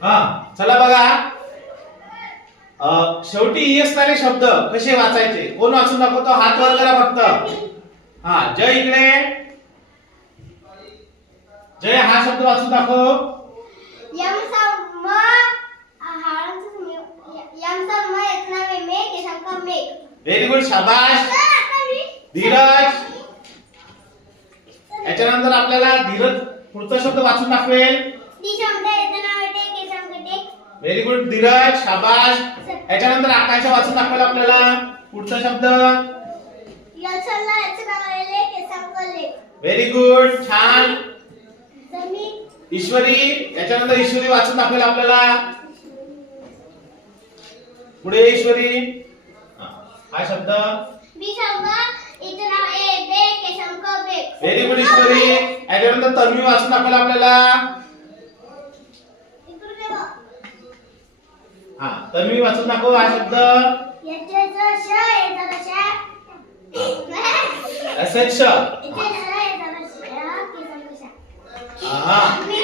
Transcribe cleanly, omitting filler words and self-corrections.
हा चला बघा, शेवटी ई असणारे शब्द कसे वाचायचे, कोण वाचून दाखवतो? हात वर करा फक्त. हा, जय इकडे. जय हा शब्द वाचून दाखव. व्हेरी गुड, शाबाश. धीरज. याच्यानंतर आपल्याला धीरज पुढचा शब्द वाचून दाखवेल. व्हेरी गुड धीरज, शाबाश. याच्यानंतर आकाश वाचून दाखवेल आपल्याला पुढचा शब्द. व्हेरी गुड, छान. ईश्वरी. याच्यानंतर ईश्वरी वाचून दाखवेल आपल्याला. पुढे ईश्वरी. हा शब्द. व्हेरी गुड ईश्वरी. याच्यानंतर तन्वी वाचून दाखवेल आपल्याला. हा, तन्वी वाचून दाखव हा शब्द. असच. हा